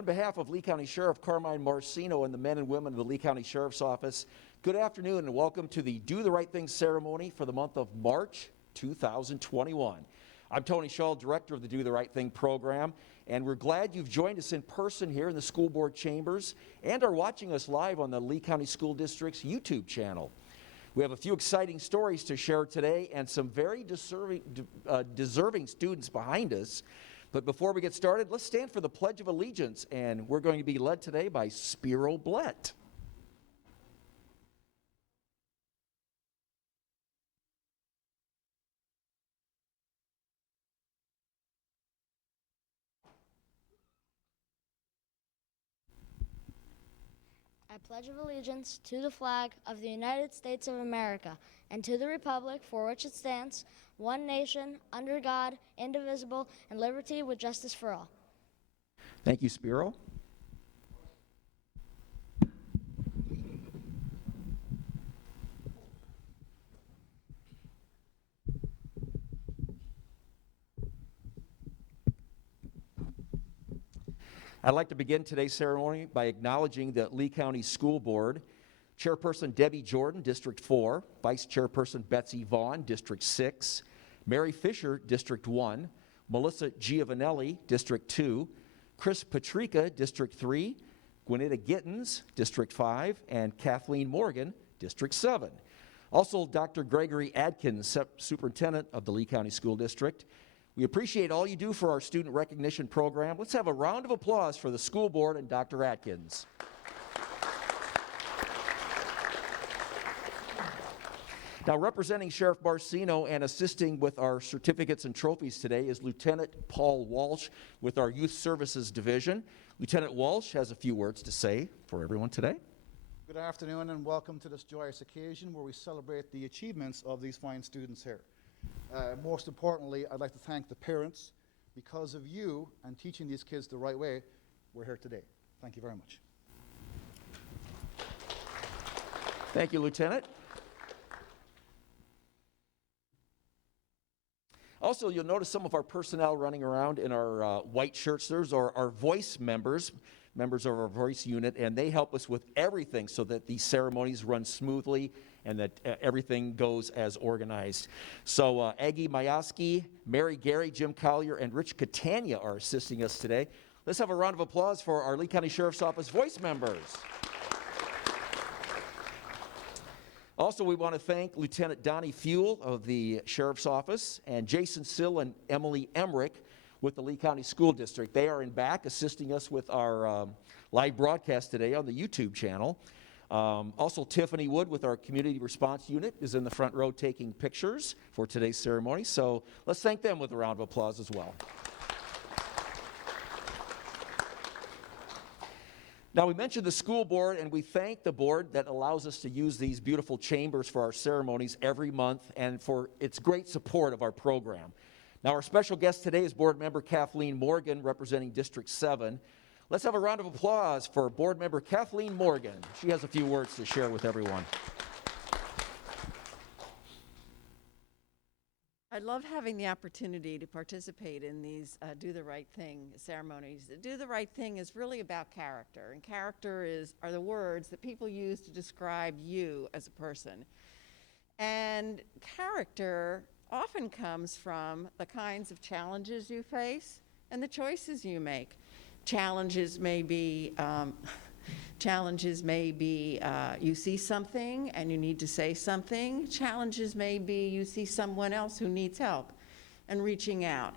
On behalf of Lee County Sheriff Carmine Marcino and the men and women of the Lee County Sheriff's Office, good afternoon and welcome to the Do the Right Thing ceremony for the month of March 2021. I'm Tony Shull, Director of the Do the Right Thing program, and we're glad you've joined us in person here in the school board chambers and are watching us live on the Lee County School District's YouTube channel. We have a few exciting stories to share today and some very deserving students behind us. But before we get started, let's stand for the Pledge of Allegiance, and we're going to be led today by Spiro Blett. I pledge of allegiance to the flag of the United States of America and to the republic for which it stands, one nation, under God, indivisible, and liberty with justice for all. Thank you, Spiro. I'd like to begin today's ceremony by acknowledging the Lee County School Board, Chairperson Debbie Jordan, District 4, Vice Chairperson Betsy Vaughn, District 6, Mary Fisher, District 1, Melissa Giovanelli, District 2, Chris Patrica, District 3, Gwinnetta Gittins, District 5, and Kathleen Morgan, District 7. Also, Dr. Gregory Adkins, Superintendent of the Lee County School District. We appreciate all you do for our student recognition program. Let's have a round of applause for the school board and Dr. Adkins. Now, representing Sheriff Marcino and assisting with our certificates and trophies today is Lieutenant Paul Walsh with our Youth Services Division. Lieutenant Walsh has a few words to say for everyone today. Good afternoon and welcome to this joyous occasion where we celebrate the achievements of these fine students here. Most importantly, I'd like to thank the parents. Because of you and teaching these kids the right way, we're here today. Thank you very much. Thank you, Lieutenant. Also, you'll notice some of our personnel running around in our white shirts. There's our voice members of our voice unit, and they help us with everything so that these ceremonies run smoothly and that everything goes as organized. So Aggie Mayaski, Mary Gary, Jim Collier, and Rich Catania are assisting us today. Let's have a round of applause for our Lee County Sheriff's Office voice members. Also, we want to thank Lieutenant Donnie Fuel of the Sheriff's Office and Jason Sill and Emily Emmerich with the Lee County School District. They are in back assisting us with our live broadcast today on the YouTube channel. Also, Tiffany Wood with our Community Response Unit is in the front row taking pictures for today's ceremony. So let's thank them with a round of applause as well. Now, we mentioned the school board, and we thank the board that allows us to use these beautiful chambers for our ceremonies every month and for its great support of our program. Now, our special guest today is board member Kathleen Morgan, representing District 7. Let's have a round of applause for board member Kathleen Morgan. She has a few words to share with everyone. I love having the opportunity to participate in these Do the Right Thing ceremonies. Do the Right Thing is really about character, and character are the words that people use to describe you as a person. And character often comes from the kinds of challenges you face and the choices you make. Challenges may be you see something and you need to say something. Challenges may be you see someone else who needs help and reaching out.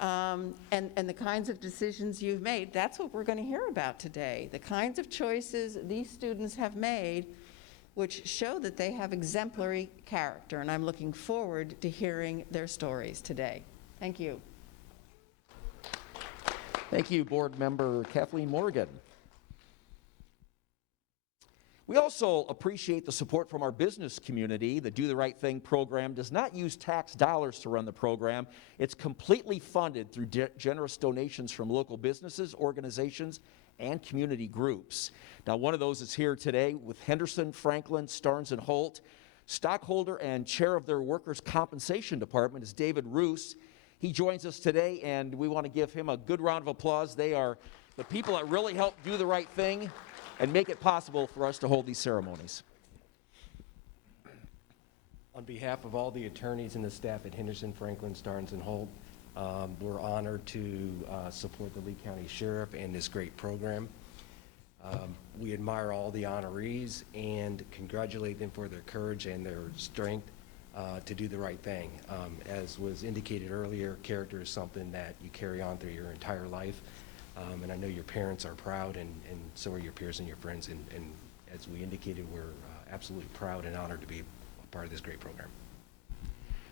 And the kinds of decisions you've made, that's what we're going to hear about today. The kinds of choices these students have made which show that they have exemplary character. And I'm looking forward to hearing their stories today. Thank you. Thank you, board member Kathleen Morgan. We also appreciate the support from our business community. The Do the Right Thing program does not use tax dollars to run the program. It's completely funded through generous donations from local businesses, organizations, and community groups. Now, one of those is here today with Henderson, Franklin, Starnes, and Holt. Stockholder and chair of their workers' compensation department is David Roos. He joins us today, and we want to give him a good round of applause. They the people that really help do the right thing and make it possible for us to hold these ceremonies. On behalf of all the attorneys and the staff at Henderson, Franklin, Starnes, and Holt, we're honored to support the Lee County Sheriff and this great program. We admire all the honorees and congratulate them for their courage and their strength to do the right thing. As was indicated earlier, character is something that you carry on through your entire life. And I know your parents are proud, and so are your peers and your friends. And as we indicated, we're absolutely proud and honored to be a part of this great program.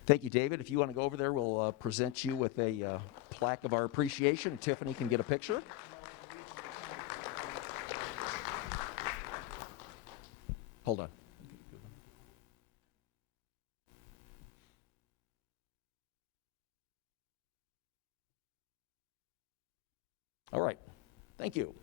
Thank you, David. If you want to go over there, we'll present you with a plaque of our appreciation. Tiffany can get a picture. Hold on. All right. Thank you.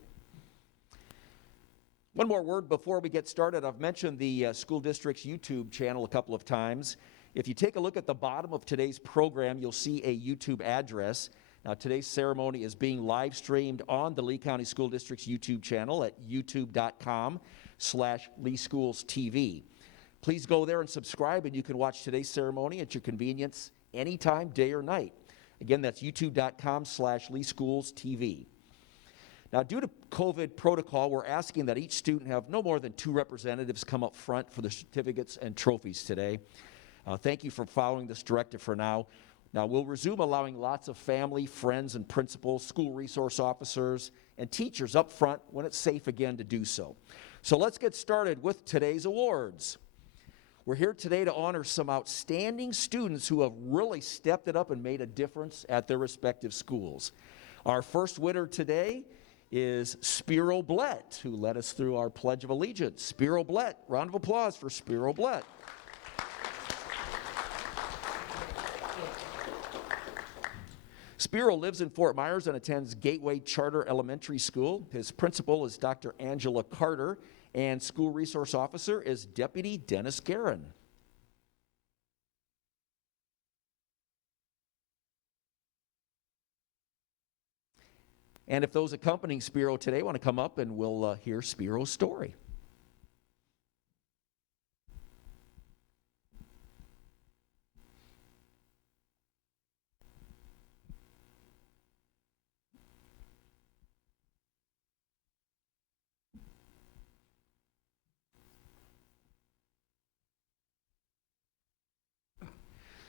One more word before we get started. I've mentioned the school district's YouTube channel a couple of times. If you take a look at the bottom of today's program, you'll see a YouTube address. Now, today's ceremony is being live streamed on the Lee County School District's YouTube channel at youtube.com/Lee Schools TV. Please go there and subscribe, and you can watch today's ceremony at your convenience anytime, day or night. Again, that's youtube.com/Lee Schools TV. Now, due to COVID protocol, we're asking that each student have no more than 2 representatives come up front for the certificates and trophies today. Thank you for following this directive for now. Now, we'll resume allowing lots of family, friends, and principals, school resource officers, and teachers up front when it's safe again to do so. So let's get started with today's awards. We're here today to honor some outstanding students who have really stepped it up and made a difference at their respective schools. Our first winner today is Spiro Blett, who led us through our Pledge of Allegiance. Spiro Blett, round of applause for Spiro Blett. Spiro lives in Fort Myers and attends Gateway Charter Elementary School. His principal is Dr. Angela Carter, and school resource officer is Deputy Dennis Guerin. And if those accompanying Spiro today want to come up, and we'll hear Spiro's story.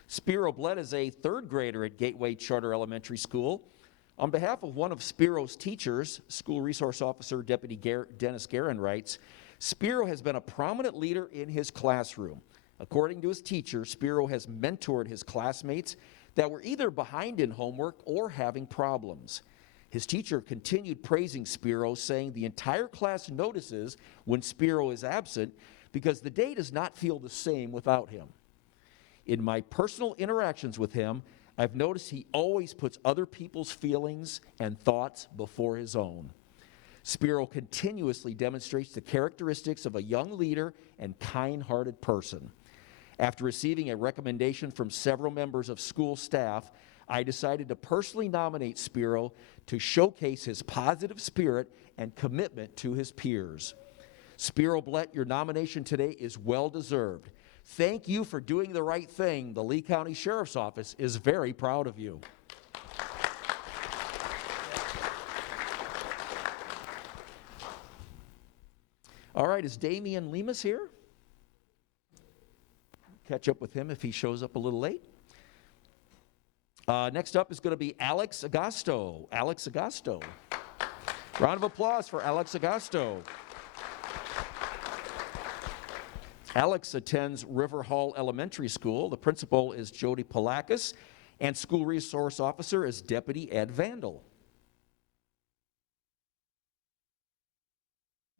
Spiro Blett is a 3rd grader at Gateway Charter Elementary School. On behalf of one of Spiro's teachers, school resource officer Deputy Dennis Guerin writes, Spiro has been a prominent leader in his classroom. According to his teacher, Spiro has mentored his classmates that were either behind in homework or having problems. His teacher continued praising Spiro, saying the entire class notices when Spiro is absent because the day does not feel the same without him. In my personal interactions with him, I've noticed he always puts other people's feelings and thoughts before his own. Spiro continuously demonstrates the characteristics of a young leader and kind-hearted person. After receiving a recommendation from several members of school staff, I decided to personally nominate Spiro to showcase his positive spirit and commitment to his peers. Spiro Blett, your nomination today is well-deserved. Thank you for doing the right thing. The Lee County Sheriff's Office is very proud of you. All right, is Damian Lemus here? Catch up with him if he shows up a little late. Next up is going to be Alex Agosto. Alex Agosto. Round of applause for Alex Agosto. Alex attends River Hall Elementary School. The principal is Jody Palakis, and school resource officer is Deputy Ed Vandal.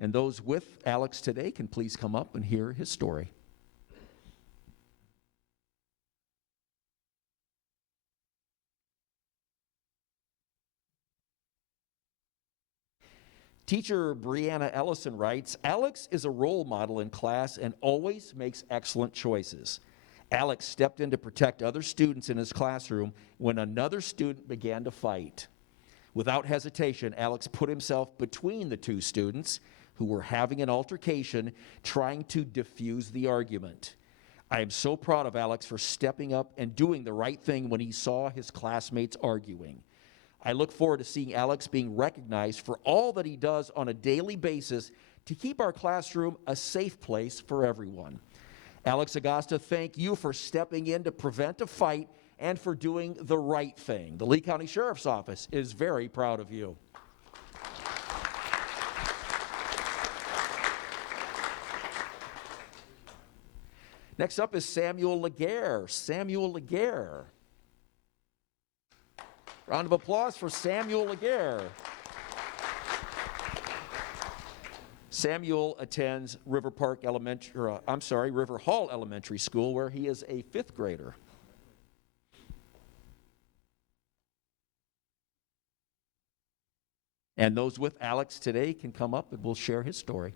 And those with Alex today can please come up and hear his story. Teacher Brianna Ellison writes, Alex is a role model in class and always makes excellent choices. Alex stepped in to protect other students in his classroom when another student began to fight. Without hesitation, Alex put himself between the two students who were having an altercation, trying to diffuse the argument. I am so proud of Alex for stepping up and doing the right thing when he saw his classmates arguing. I look forward to seeing Alex being recognized for all that he does on a daily basis to keep our classroom a safe place for everyone. Alex Agasta, thank you for stepping in to prevent a fight and for doing the right thing. The Lee County Sheriff's Office is very proud of you. Next up is Samuel Laguerre. Samuel Laguerre. Round of applause for Samuel Laguerre. Samuel attends River Hall Elementary School, where he is a 5th grader. And those with Alex today can come up and we'll share his story.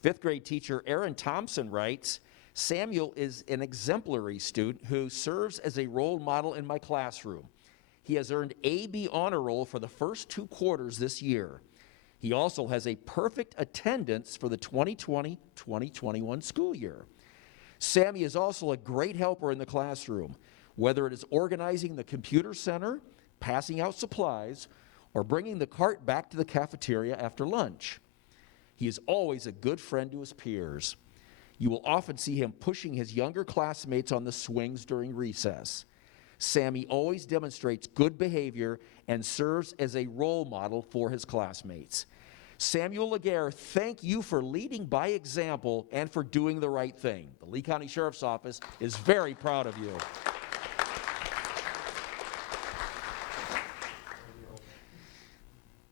Fifth grade teacher Aaron Thompson writes, Samuel is an exemplary student who serves as a role model in my classroom. He has earned A/B honor roll for the first 2 quarters this year. He also has a perfect attendance for the 2020-2021 school year. Sammy is also a great helper in the classroom, whether it is organizing the computer center, passing out supplies, or bringing the cart back to the cafeteria after lunch. He is always a good friend to his peers. You will often see him pushing his younger classmates on the swings during recess. Sammy always demonstrates good behavior and serves as a role model for his classmates. Samuel Laguerre, thank you for leading by example and for doing the right thing. The Lee County Sheriff's Office is very proud of you.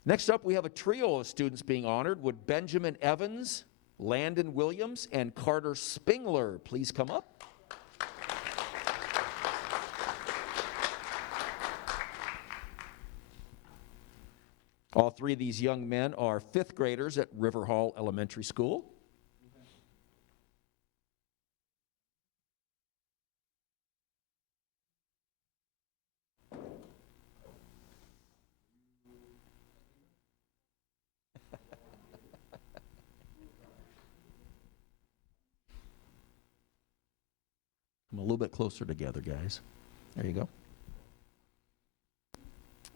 Next up, we have a trio of students being honored with Benjamin Evans, Landon Williams, and Carter Spingler. Please come up. All 3 of these young men are 5th graders at River Hall Elementary School. Come a little bit closer together, guys. There you go.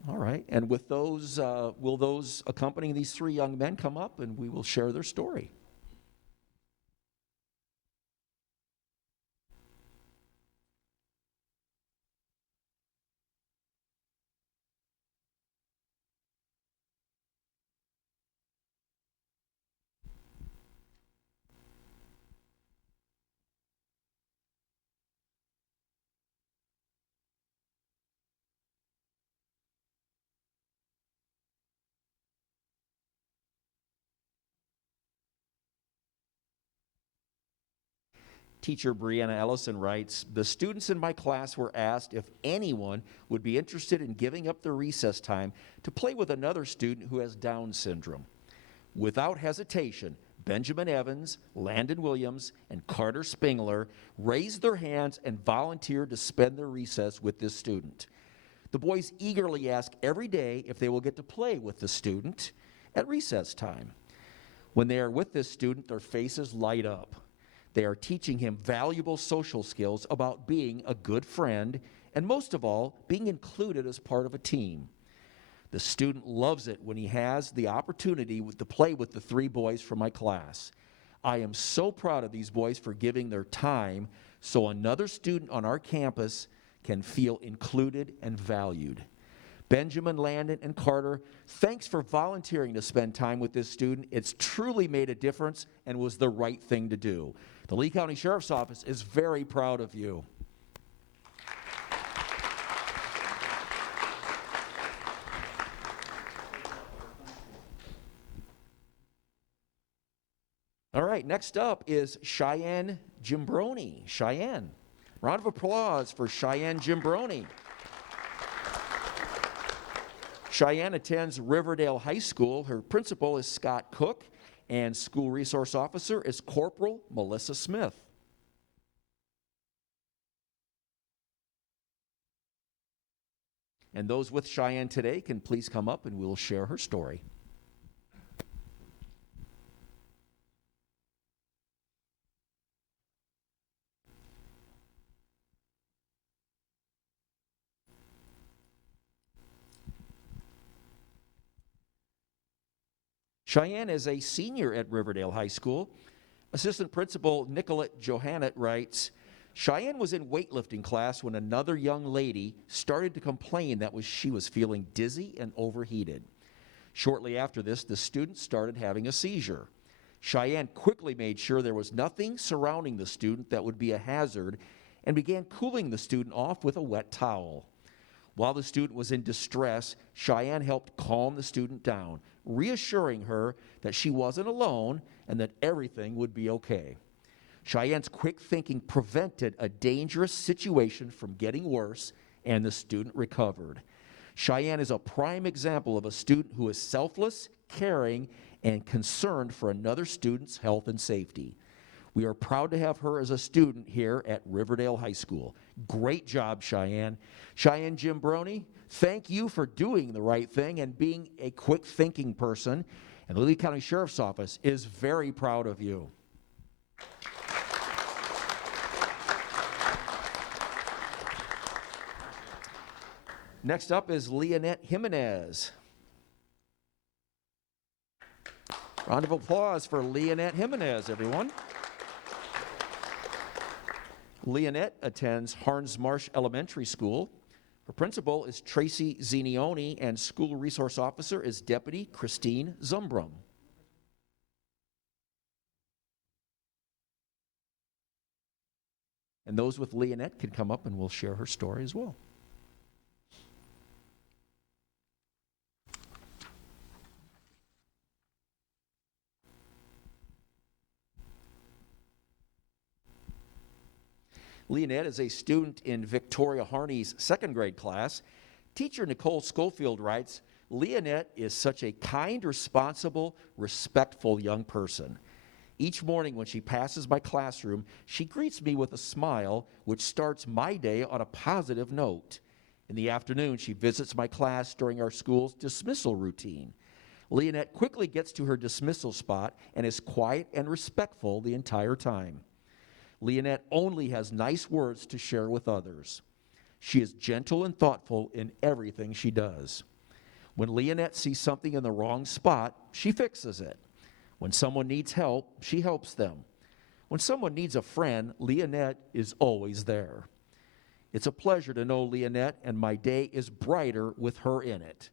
All right, and with those, will those accompanying these 3 young men come up and we will share their story? Teacher Brianna Ellison writes, the students in my class were asked if anyone would be interested in giving up their recess time to play with another student who has Down syndrome. Without hesitation, Benjamin Evans, Landon Williams, and Carter Spingler raised their hands and volunteered to spend their recess with this student. The boys eagerly ask every day if they will get to play with the student at recess time. When they are with this student, their faces light up. They are teaching him valuable social skills about being a good friend and, most of all, being included as part of a team. The student loves it when he has the opportunity to play with the 3 boys from my class. I am so proud of these boys for giving their time so another student on our campus can feel included and valued. Benjamin, Landon, and Carter, thanks for volunteering to spend time with this student. It's truly made a difference and was the right thing to do. The Lee County Sheriff's Office is very proud of you. All right, next up is Cheyenne Gimbroni. Cheyenne. Round of applause for Cheyenne Gimbroni. Cheyenne attends Riverdale High School. Her principal is Scott Cook, and school resource officer is Corporal Melissa Smith. And those with Cheyenne today can please come up and we'll share her story. Cheyenne is a senior at Riverdale High School. Assistant Principal Nicolette Johannett writes, Cheyenne was in weightlifting class when another young lady started to complain that she was feeling dizzy and overheated. Shortly after this, the student started having a seizure. Cheyenne quickly made sure there was nothing surrounding the student that would be a hazard and began cooling the student off with a wet towel. While the student was in distress, Cheyenne helped calm the student down, reassuring her that she wasn't alone and that everything would be okay. Cheyenne's quick thinking prevented a dangerous situation from getting worse, and the student recovered. Cheyenne is a prime example of a student who is selfless, caring, and concerned for another student's health and safety. We are proud to have her as a student here at Riverdale High School. Great job, Cheyenne. Cheyenne Gimbroni, thank you for doing the right thing and being a quick thinking person. And the Lee County Sheriff's Office is very proud of you. Next up is Leonette Jimenez. Round of applause for Leonette Jimenez, everyone. Leonette attends Harns Marsh Elementary School. Her principal is Tracy Zinioni, and school resource officer is Deputy Christine Zumbrum. And those with Leonette can come up and we'll share her story as well. Leonette is a student in Victoria Harney's second grade class. Teacher Nicole Schofield writes, Leonette is such a kind, responsible, respectful young person. Each morning when she passes my classroom, she greets me with a smile, which starts my day on a positive note. In the afternoon, she visits my class during our school's dismissal routine. Leonette quickly gets to her dismissal spot and is quiet and respectful the entire time. Leonette only has nice words to share with others. She is gentle and thoughtful in everything she does. When Leonette sees something in the wrong spot, she fixes it. When someone needs help, she helps them. When someone needs a friend, Leonette is always there. It's a pleasure to know Leonette, and my day is brighter with her in it.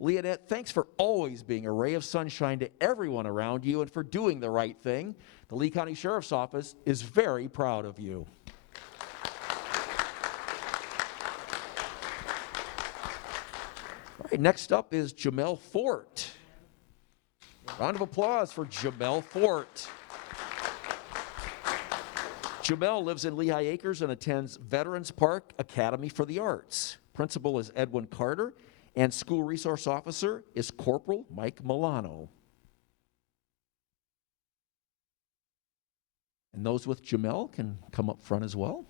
Leonette, thanks for always being a ray of sunshine to everyone around you and for doing the right thing. The Lee County Sheriff's Office is very proud of you. All right, next up is Jamel Fort. Round of applause for Jamel Fort. Jamel lives in Lehigh Acres and attends Veterans Park Academy for the Arts. Principal is Edwin Carter, and school resource officer is Corporal Mike Milano. And those with Jamel can come up front as well.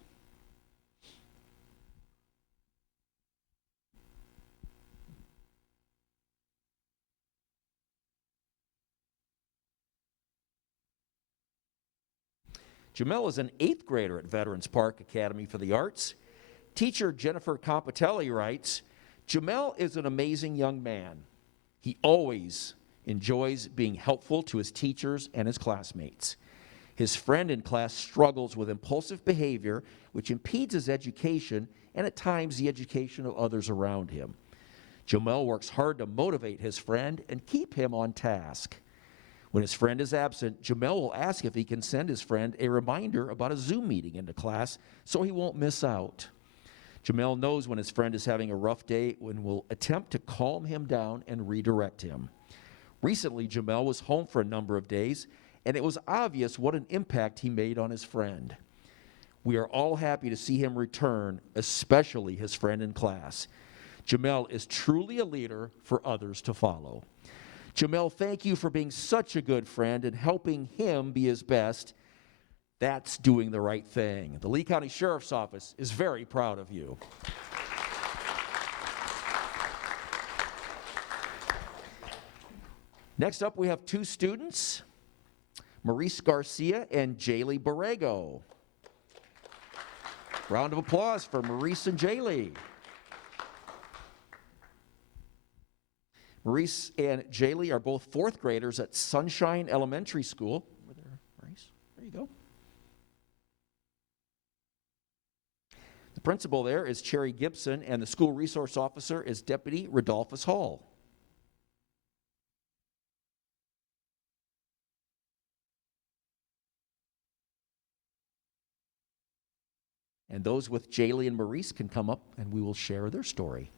Jamel is an 8th grader at Veterans Park Academy for the Arts. Teacher Jennifer Compatelli writes, Jamel is an amazing young man. He always enjoys being helpful to his teachers and his classmates. His friend in class struggles with impulsive behavior, which impedes his education and at times the education of others around him. Jamel works hard to motivate his friend and keep him on task. When his friend is absent, Jamel will ask if he can send his friend a reminder about a Zoom meeting into class so he won't miss out. Jamel knows when his friend is having a rough day and will attempt to calm him down and redirect him. Recently, Jamel was home for a number of days, and it was obvious what an impact he made on his friend. We are all happy to see him return, especially his friend in class. Jamel is truly a leader for others to follow. Jamel, thank you for being such a good friend and helping him be his best. That's doing the right thing. The Lee County Sheriff's Office is very proud of you. Next up, we have two students, Maurice Garcia and Jaylee Borrego. Round of applause for Maurice and Jaylee. Maurice and Jaylee are both fourth graders at Sunshine Elementary School. Over there, Maurice. There you go. The principal there is Cherry Gibson, and the school resource officer is Deputy Rodolphus Hall. And those with Jaylee and Maurice can come up and we will share their story.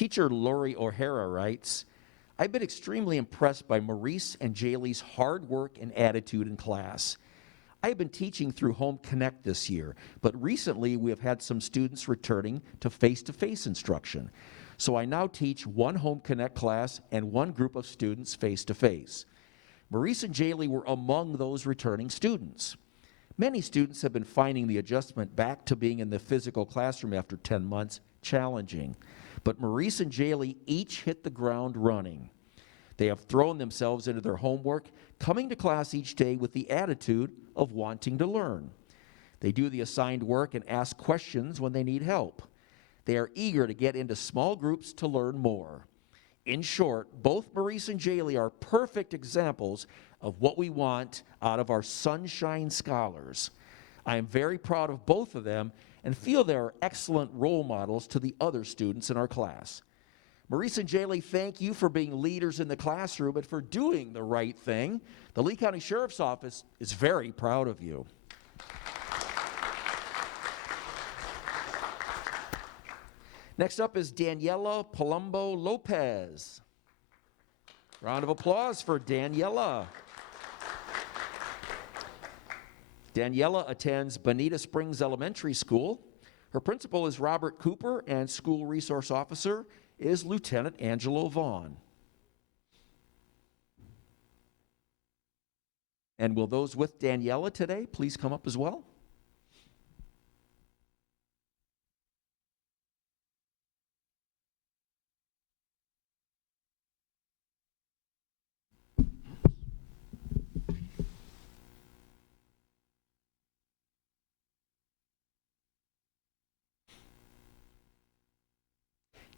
Teacher Lori O'Hara writes, I've been extremely impressed by Maurice and Jaylee's hard work and attitude in class. I have been teaching through Home Connect this year, but recently we have had some students returning to face-to-face instruction. So I now teach one Home Connect class and one group of students face-to-face. Maurice and Jaylee were among those returning students. Many students have been finding the adjustment back to being in the physical classroom after 10 months challenging. But Maurice and Jaylee each hit the ground running. They have thrown themselves into their homework, coming to class each day with the attitude of wanting to learn. They do the assigned work and ask questions when they need help. They are eager to get into small groups to learn more. In short, both Maurice and Jaylee are perfect examples of what we want out of our Sunshine Scholars. I am very proud of both of them and feel they are excellent role models to the other students in our class. Maurice and Jaylee, thank you for being leaders in the classroom and for doing the right thing. The Lee County Sheriff's Office is very proud of you. Next up is Daniela Palumbo Lopez. Round of applause for Daniela. Daniela attends Bonita Springs Elementary School. Her principal is Robert Cooper, and school resource officer is Lieutenant Angelo Vaughn. And will those with Daniela today please come up as well?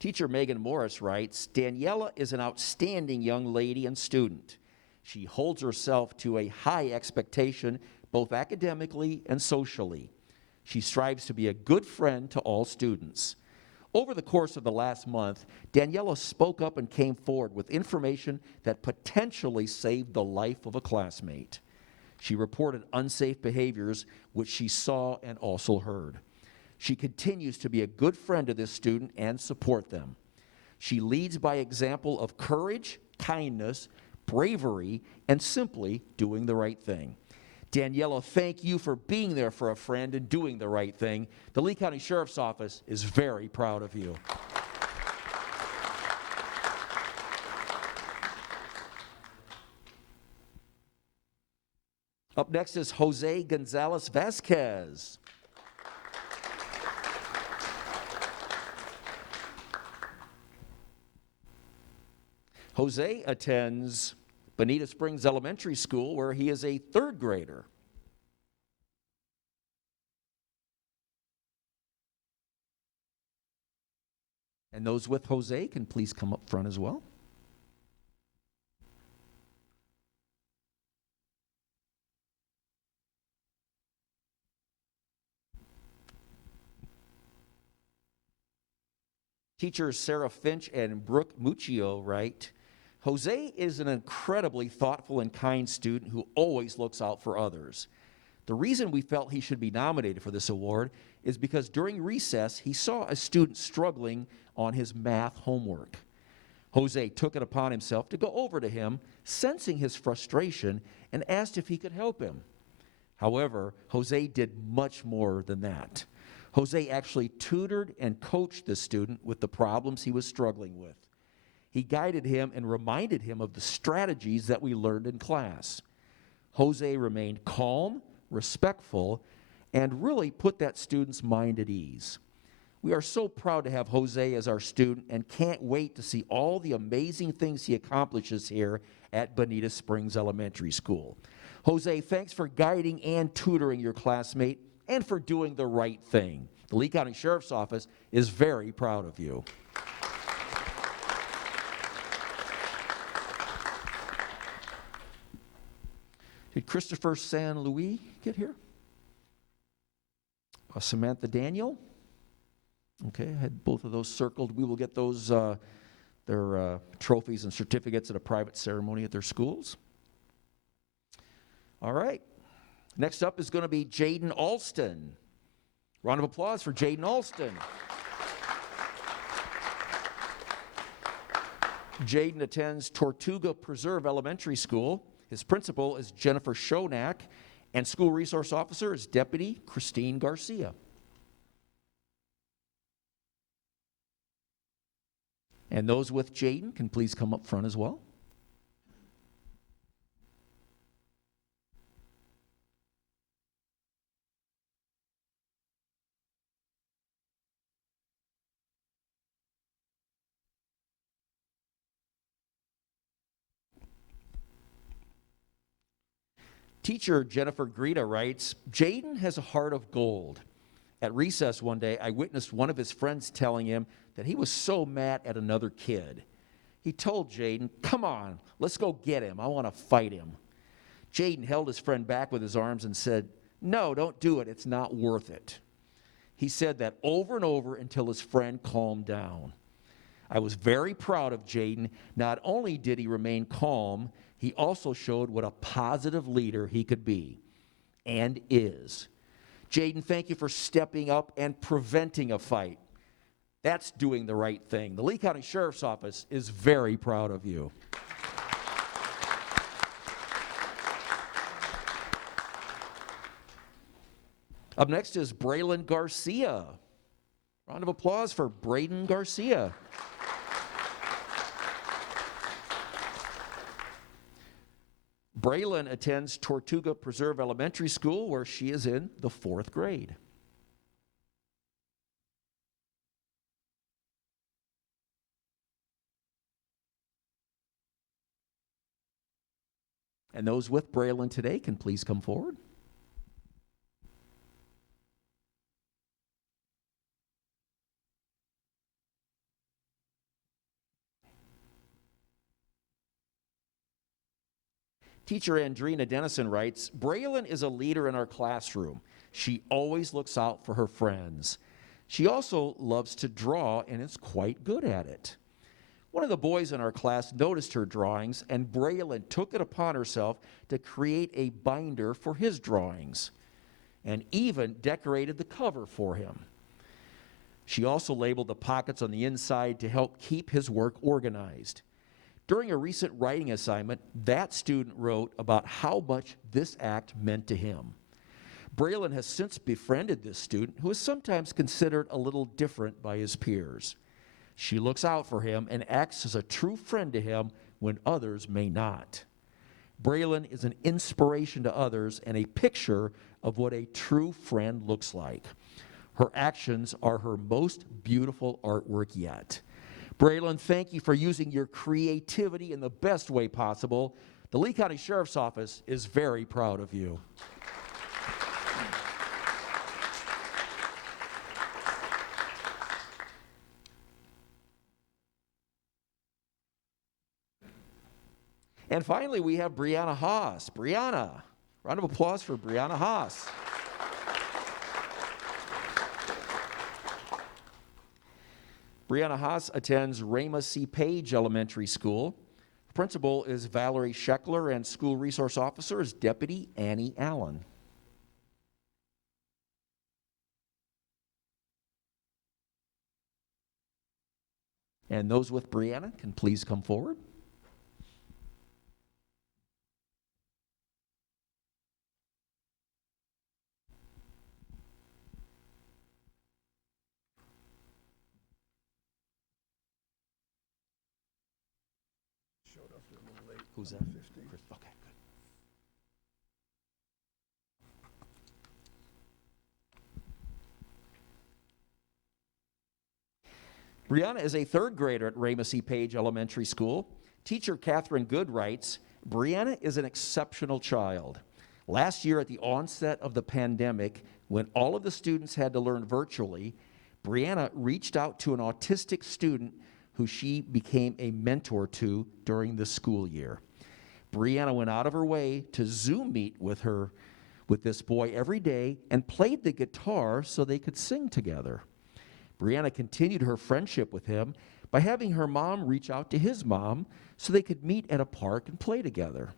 Teacher Megan Morris writes, Daniela is an outstanding young lady and student. She holds herself to a high expectation, both academically and socially. She strives to be a good friend to all students. Over the course of the last month, Daniela spoke up and came forward with information that potentially saved the life of a classmate. She reported unsafe behaviors, which she saw and also heard. She continues to be a good friend to this student and support them. She leads by example of courage, kindness, bravery, and simply doing the right thing. Daniela, thank you for being there for a friend and doing the right thing. The Lee County Sheriff's Office is very proud of you. Up next is Jose Gonzalez Vasquez. Jose attends Bonita Springs Elementary School, where he is a third grader. And those with Jose can please come up front as well. Teachers Sarah Finch and Brooke Muccio write, Jose is an incredibly thoughtful and kind student who always looks out for others. The reason we felt he should be nominated for this award is because during recess, he saw a student struggling on his math homework. Jose took it upon himself to go over to him, sensing his frustration, and asked if he could help him. However, Jose did much more than that. Jose actually tutored and coached the student with the problems he was struggling with. He guided him and reminded him of the strategies that we learned in class. Jose remained calm, respectful, and really put that student's mind at ease. We are so proud to have Jose as our student and can't wait to see all the amazing things he accomplishes here at Bonita Springs Elementary School. Jose, thanks for guiding and tutoring your classmate and for doing the right thing. The Lee County Sheriff's Office is very proud of you. Did Christopher San Luis get here? Samantha Daniel? Okay, I had both of those circled. We will get those, their trophies and certificates at a private ceremony at their schools. All right. Next up is going to be Jaden Alston. Round of applause for Jaden Alston. Jaden attends Tortuga Preserve Elementary School. His principal is Jennifer Shonak, and school resource officer is Deputy Christine Garcia. And those with Jaden can please come up front as well. Teacher Jennifer Greta writes, Jaden has a heart of gold. At recess one day, I witnessed one of his friends telling him that he was so mad at another kid. He told Jaden, come on, let's go get him. I want to fight him. Jaden held his friend back with his arms and said, no, don't do it. It's not worth it. He said that over and over until his friend calmed down. I was very proud of Jaden. Not only did he remain calm, he also showed what a positive leader he could be and is. Jaden, thank you for stepping up and preventing a fight. That's doing the right thing. The Lee County Sheriff's Office is very proud of you. Up next is Braylon Garcia. Round of applause for Braden Garcia. Braylon attends Tortuga Preserve Elementary School, where she is in the 4th grade. And those with Braylon today can please come forward. Teacher Andrina Dennison writes, Braylon is a leader in our classroom. She always looks out for her friends. She also loves to draw and is quite good at it. One of the boys in our class noticed her drawings, and Braylon took it upon herself to create a binder for his drawings and even decorated the cover for him. She also labeled the pockets on the inside to help keep his work organized. During a recent writing assignment, that student wrote about how much this act meant to him. Braylon has since befriended this student, who is sometimes considered a little different by his peers. She looks out for him and acts as a true friend to him when others may not. Braylon is an inspiration to others and a picture of what a true friend looks like. Her actions are her most beautiful artwork yet. Braylon, thank you for using your creativity in the best way possible. The Lee County Sheriff's Office is very proud of you. And finally, we have Brianna Haas. Brianna, round of applause for Brianna Haas. Brianna Haas attends Rama C. Page Elementary School. Principal is Valerie Scheckler, and school resource officer is Deputy Annie Allen. And those with Brianna can please come forward. Who's that? 15. Okay, good. Brianna is a third grader at Ramus E. Page Elementary School. Teacher Catherine Good writes, Brianna is an exceptional child. Last year at the onset of the pandemic, when all of the students had to learn virtually, Brianna reached out to an autistic student who she became a mentor to during the school year. Brianna went out of her way to Zoom meet with this boy every day and played the guitar so they could sing together. Brianna continued her friendship with him by having her mom reach out to his mom so they could meet at a park and play together.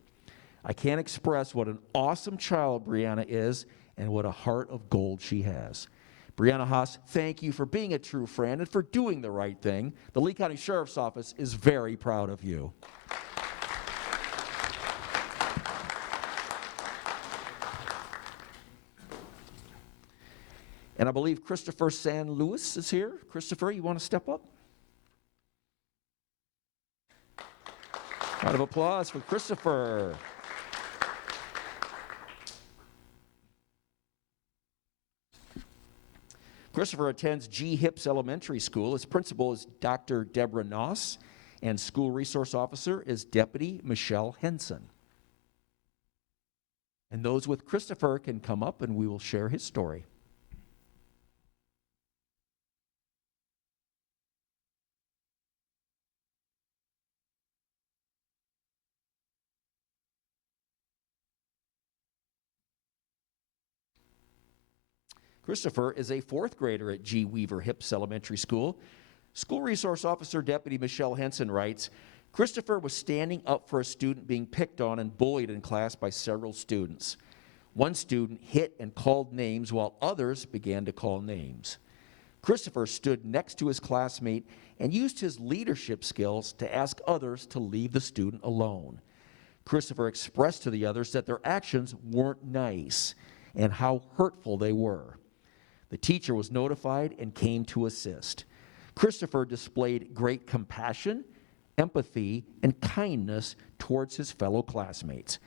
I can't express what an awesome child Brianna is and what a heart of gold she has. Brianna Haas, thank you for being a true friend and for doing the right thing. The Lee County Sheriff's Office is very proud of you. And I believe Christopher San Luis is here. Christopher, you want to step up? Round of applause for Christopher. Christopher attends G. Hips Elementary School. His principal is Dr. Deborah Noss, and school resource officer is Deputy Michelle Henson. And those with Christopher can come up and we will share his story. Christopher is a fourth grader at G. Weaver Hips Elementary School. School Resource Officer Deputy Michelle Henson writes, Christopher was standing up for a student being picked on and bullied in class by several students. One student hit and called names while others began to call names. Christopher stood next to his classmate and used his leadership skills to ask others to leave the student alone. Christopher expressed to the others that their actions weren't nice and how hurtful they were. The teacher was notified and came to assist. Christopher displayed great compassion, empathy, and kindness towards his fellow classmates.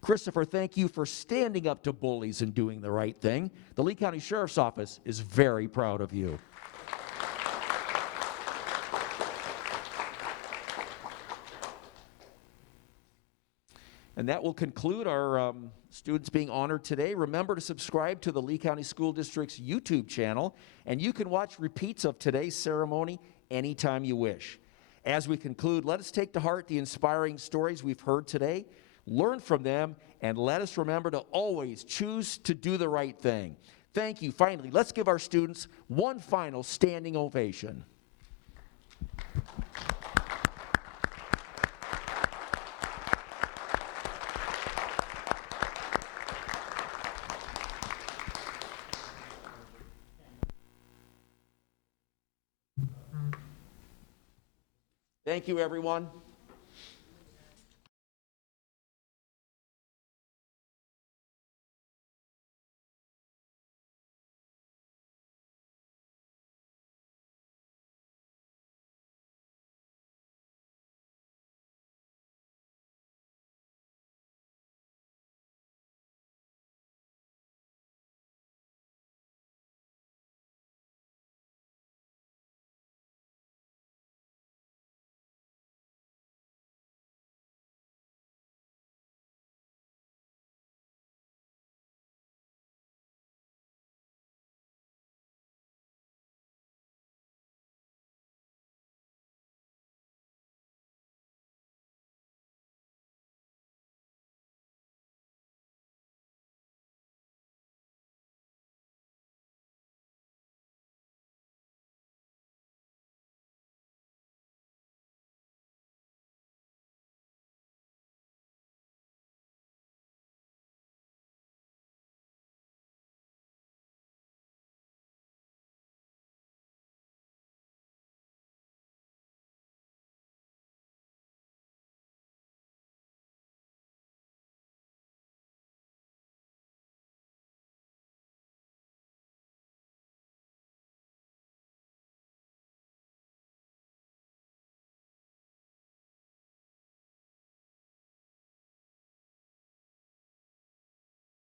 Christopher, thank you for standing up to bullies and doing the right thing. The Lee County Sheriff's Office is very proud of you. And that will conclude our students being honored today. Remember to subscribe to the Lee County School District's YouTube channel, and you can watch repeats of today's ceremony anytime you wish. As we conclude, let us take to heart the inspiring stories we've heard today, learn from them, and let us remember to always choose to do the right thing. Thank you. Finally, let's give our students one final standing ovation. Thank you, everyone.